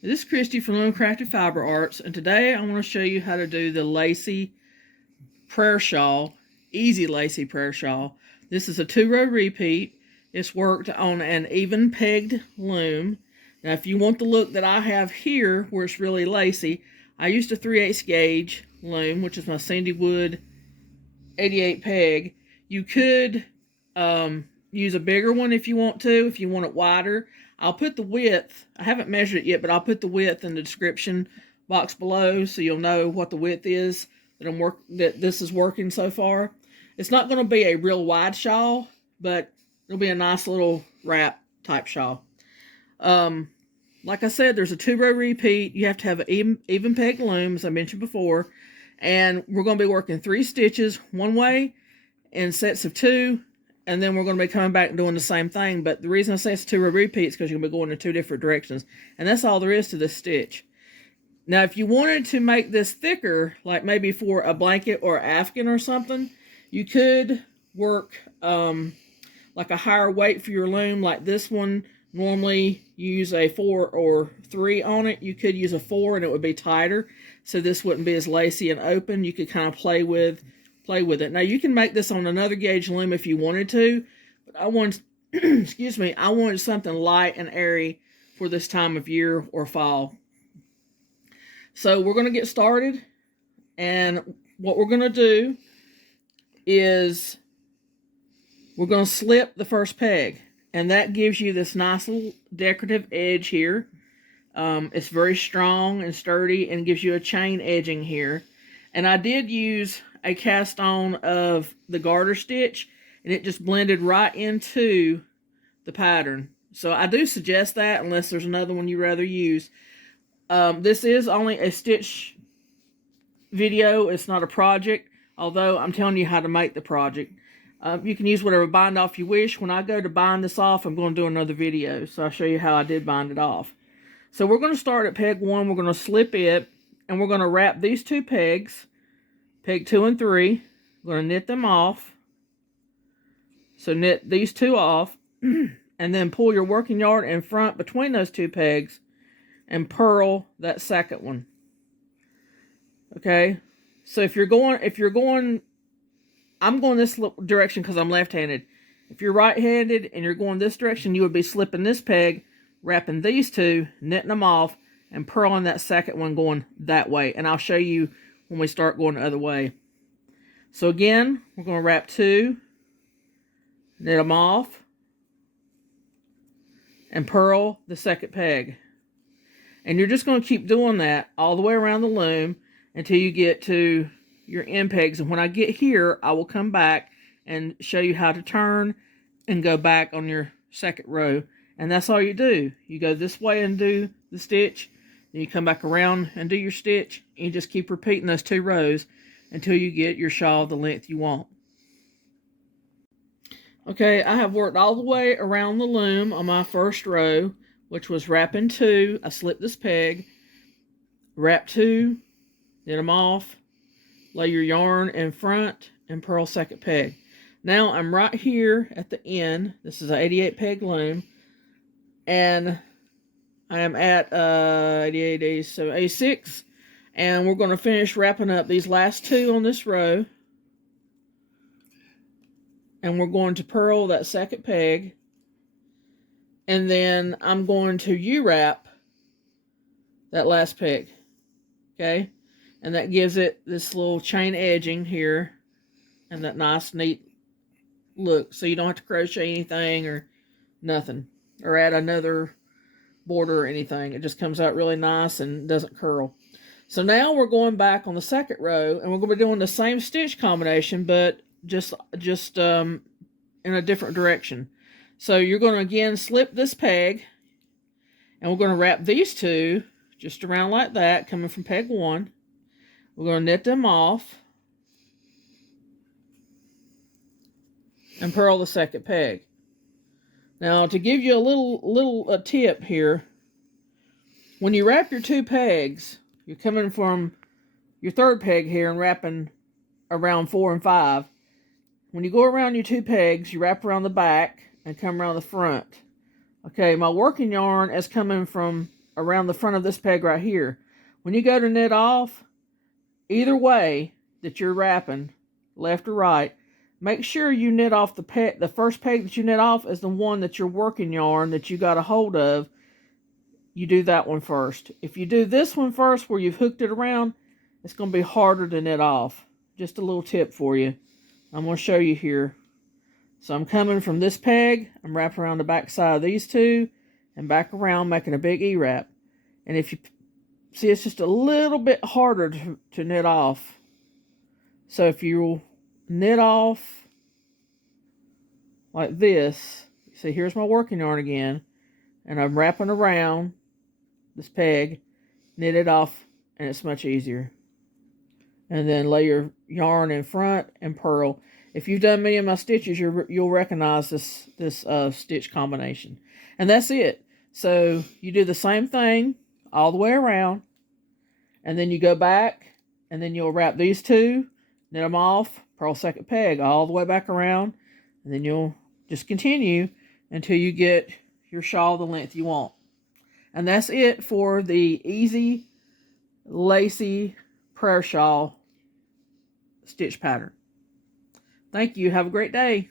This is Christy from Loom Crafted Fiber Arts, and today I want to show you how to do the Lacy Prayer Shawl, Easy Lacy Prayer Shawl. This is a 2-row repeat. It's worked on an even pegged loom. Now if you want the look that I have here, where it's really lacy, I used a 3/8 gauge loom, which is my Cindwood 88 peg. You could use a bigger one if you want it wider. I'll put the width, I haven't measured it yet, but I'll put the width in the description box below so you'll know what the width is that this is working so far. It's not going to be a real wide shawl, but it'll be a nice little wrap type shawl. Like I said, there's a 2-row repeat. You have to have an even peg loom, as I mentioned before, and we're going to be working 3 stitches one way in sets of 2. And then we're going to be coming back and doing the same thing. But the reason I say it's a 2-row repeat is because you're going to be going in 2 different directions. And that's all there is to this stitch. Now, if you wanted to make this thicker, like maybe for a blanket or Afghan or something, you could work like a higher weight for your loom. Like this one, normally you use a 4 or 3 on it. You could use a 4 and it would be tighter. So this wouldn't be as lacy and open. You could kind of play with it. Now you can make this on another gauge loom if you wanted to, but I want excuse me, I wanted something light and airy for this time of year or fall. So we're going to get started, and what we're going to do is we're going to slip the first peg, and that gives you this nice little decorative edge here. It's very strong and sturdy and gives you a chain edging here. And I did use a cast on of the garter stitch, and it just blended right into the pattern. So I do suggest that unless there's another one you'd rather use. This is only a stitch video. It's not a project, although I'm telling you how to make the project. You can use whatever bind off you wish. When I go to bind this off, I'm going to do another video, so I'll show you how I did bind it off. So we're going to start at peg 1. We're going to slip it, and we're going to wrap these 2 pegs, peg 2 and 3. We're going to knit them off. So knit these 2 off, and then pull your working yarn in front between those 2 pegs and purl that second one. Okay, so if you're going, I'm going this direction because I'm left-handed. If you're right-handed and you're going this direction, you would be slipping this peg, wrapping these 2, knitting them off, and purling that second one going that way. And I'll show you when we start going the other way. So again, we're going to wrap 2, knit them off, and purl the second peg. And you're just going to keep doing that all the way around the loom until you get to your end pegs. And when I get here, I will come back and show you how to turn and go back on your second row. And that's all you do. You go this way and do the stitch, then you come back around and do your stitch, and you just keep repeating those 2 rows until you get your shawl the length you want. Okay, I have worked all the way around the loom on my first row, which was wrapping 2. I slipped this peg, wrap 2, knit them off, lay your yarn in front, and purl second peg. Now I'm right here at the end. This is an 88 peg loom, and I am at 88, 87, 86, and we're going to finish wrapping up these last 2 on this row, and we're going to purl that second peg, and then I'm going to U-wrap that last peg, okay, and that gives it this little chain edging here, and that nice neat look, so you don't have to crochet anything or nothing, or add another border or anything. It just comes out really nice and doesn't curl. So now we're going back on the second row, and we're going to be doing the same stitch combination, but just in a different direction. So you're going to again slip this peg, and we're going to wrap these 2 just around like that, coming from peg 1. We're going to knit them off and purl the second peg. Now, to give you a little tip here, when you wrap your 2 pegs, you're coming from your third peg here and wrapping around 4 and 5. When you go around your 2 pegs, you wrap around the back and come around the front. Okay, my working yarn is coming from around the front of this peg right here. When you go to knit off, either way that you're wrapping, left or right, make sure you knit off the first peg that you knit off is the one that your working yarn that you got a hold of. You do that one first. If you do this one first where you've hooked it around, it's going to be harder to knit off. Just a little tip for you. I'm going to show you here. So I'm coming from this peg, I'm wrapping around the back side of these two, and back around, making a big E-wrap. And if you see, it's just a little bit harder to knit off. So if you knit off like this, see, here's my working yarn again, and I'm wrapping around this peg, knit it off, and it's much easier. And then lay your yarn in front and purl. If you've done many of my stitches, you'll recognize this stitch combination. And that's it. So you do the same thing all the way around, and then you go back, and then you'll wrap these two, knit them off, purl second peg all the way back around, and then you'll just continue until you get your shawl the length you want. And that's it for the easy lacy prayer shawl stitch pattern. Thank you. Have a great day.